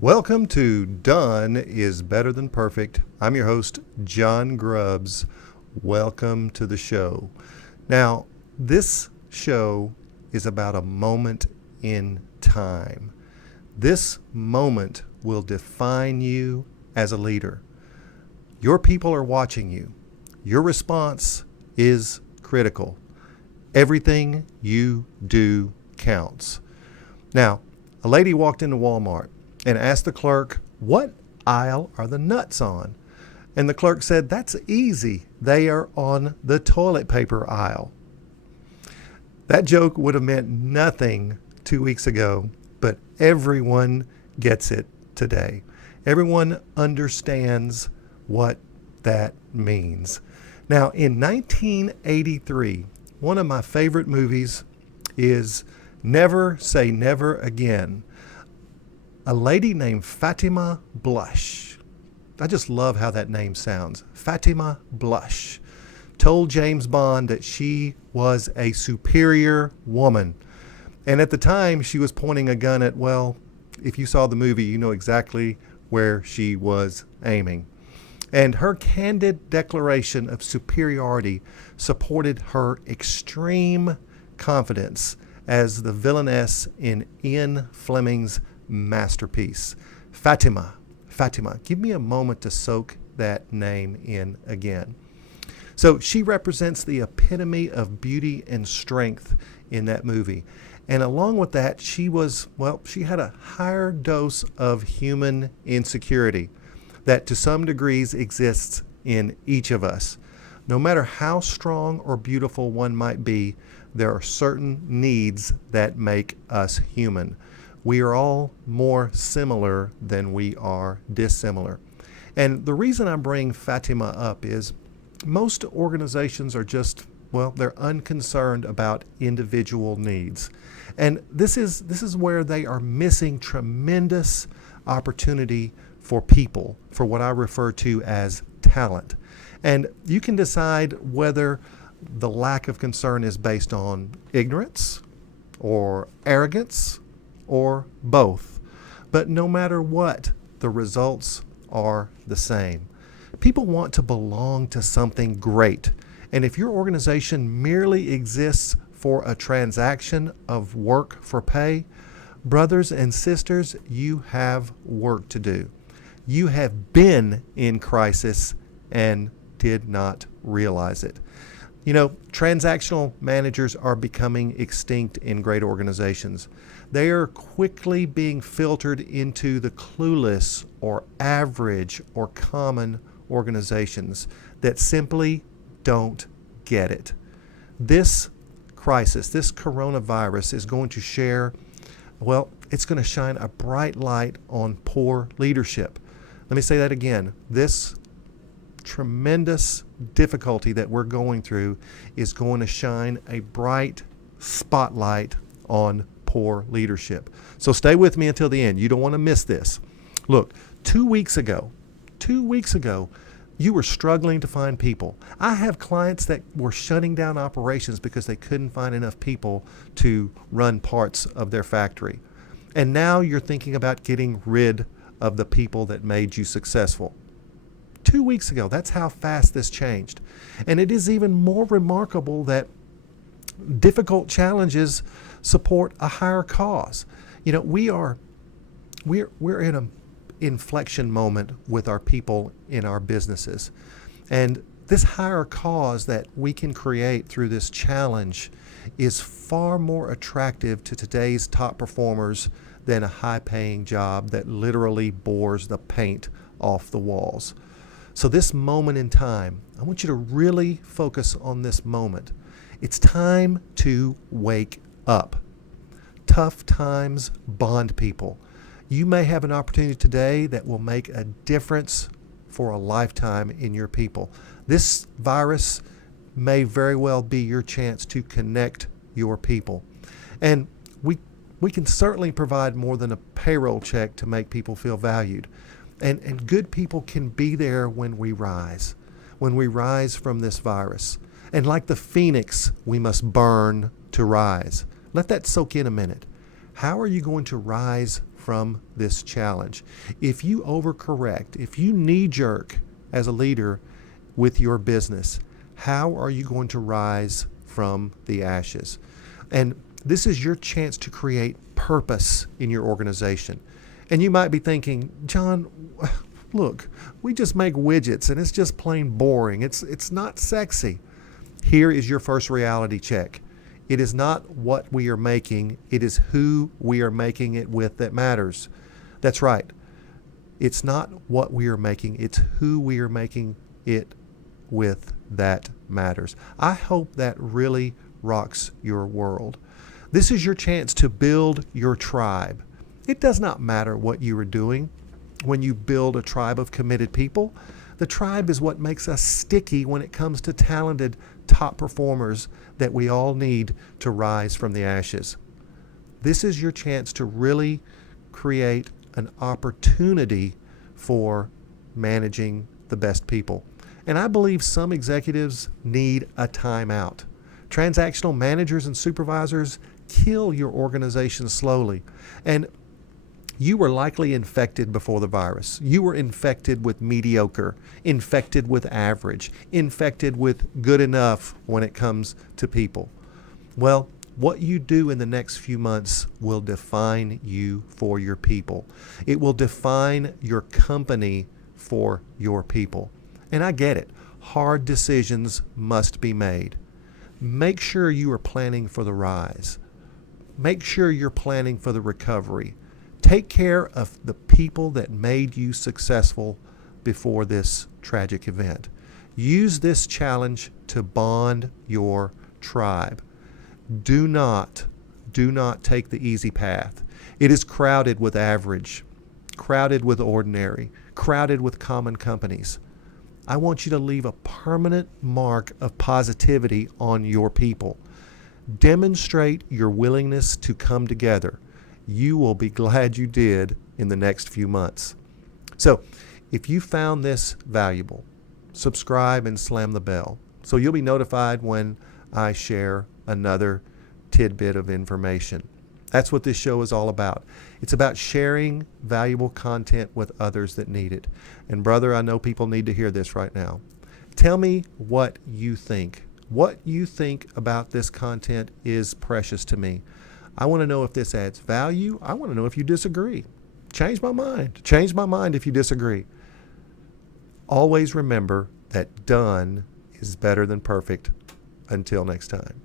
Welcome to Done is Better Than Perfect. I'm your host, John Grubbs. Welcome to the show. Now, this show is about a moment in time. This moment will define you as a leader. Your people are watching you. Your response is critical. Everything you do counts. Now, a lady walked into Walmart and asked the clerk, "What aisle are the nuts on?" And the clerk said, "That's easy. They are on the toilet paper aisle." That joke would have meant nothing 2 weeks ago, but everyone gets it today. Everyone understands what that means. Now, in 1983, one of my favorite movies is Never Say Never Again. A lady named Fatima Blush. I just love how that name sounds. Fatima Blush told James Bond that she was a superior woman. And at the time, she was pointing a gun at, well, if you saw the movie, you know exactly where she was aiming. And her candid declaration of superiority supported her extreme confidence as the villainess in Ian Fleming's masterpiece. Fatima. Give me a moment to soak that name in again. So she represents the epitome of beauty and strength in that movie. And along with that, she had a higher dose of human insecurity that to some degrees exists in each of us. No matter how strong or beautiful one might be, there are certain needs that make us human. We are all more similar than we are dissimilar. And the reason I bring Fatima up is most organizations are just, they're unconcerned about individual needs. And this is where they are missing tremendous opportunity for people, for what I refer to as talent. And you can decide whether the lack of concern is based on ignorance or arrogance or both. But no matter what, the results are the same. People want to belong to something great. And if your organization merely exists for a transaction of work for pay, brothers and sisters, you have work to do. You have been in crisis and did not realize it. You know, transactional managers are becoming extinct in great organizations. They are quickly being filtered into the clueless or average or common organizations that simply don't get it. This crisis, this coronavirus is going to it's going to shine a bright light on poor leadership. Let me say that again. This tremendous difficulty that we're going through is going to shine a bright spotlight on poor leadership. So stay with me until the end. You don't want to miss this. Look, 2 weeks ago, you were struggling to find people. I have clients that were shutting down operations because they couldn't find enough people to run parts of their factory. And now you're thinking about getting rid of the people that made you successful. 2 weeks ago, that's how fast this changed. And it is even more remarkable that difficult challenges support a higher cause. You know, we're in an inflection moment with our people in our businesses. And this higher cause that we can create through this challenge is far more attractive to today's top performers than a high-paying job that literally bores the paint off the walls. So this moment in time, I want you to really focus on this moment. It's time to wake up. Tough times bond people. You may have an opportunity today that will make a difference for a lifetime in your people. This virus may very well be your chance to connect your people. And we can certainly provide more than a payroll check to make people feel valued. And good people can be there when we rise from this virus. And like the phoenix, we must burn to rise. Let that soak in a minute. How are you going to rise from this challenge? If you overcorrect, if you knee jerk as a leader with your business, how are you going to rise from the ashes? And this is your chance to create purpose in your organization. And you might be thinking, John, look, we just make widgets and it's just plain boring. It's not sexy. Here is your first reality check. It is not what we are making, it is who we are making it with that matters. That's right. It's not what we are making, it's who we are making it with that matters. I hope that really rocks your world. This is your chance to build your tribe. It does not matter what you are doing when you build a tribe of committed people. The tribe is what makes us sticky when it comes to talented top performers that we all need to rise from the ashes. This is your chance to really create an opportunity for managing the best people. And I believe some executives need a timeout. Transactional managers and supervisors kill your organization slowly. And you were likely infected before the virus. You were infected with mediocre, infected with average, infected with good enough when it comes to people. Well, what you do in the next few months will define you for your people. It will define your company for your people. And I get it. Hard decisions must be made. Make sure you are planning for the rise. Make sure you're planning for the recovery. Take care of the people that made you successful before this tragic event. Use this challenge to bond your tribe. Do not take the easy path. It is crowded with average, crowded with ordinary, crowded with common companies. I want you to leave a permanent mark of positivity on your people. Demonstrate your willingness to come together. You will be glad you did in the next few months. So, if you found this valuable, subscribe and slam the bell so you'll be notified when I share another tidbit of information. That's what this show is all about. It's about sharing valuable content with others that need it. And brother, I know people need to hear this right now. Tell me what you think. What you think about this content is precious to me. I want to know if this adds value. I want to know if you disagree. Change my mind. Change my mind if you disagree. Always remember that done is better than perfect. Until next time.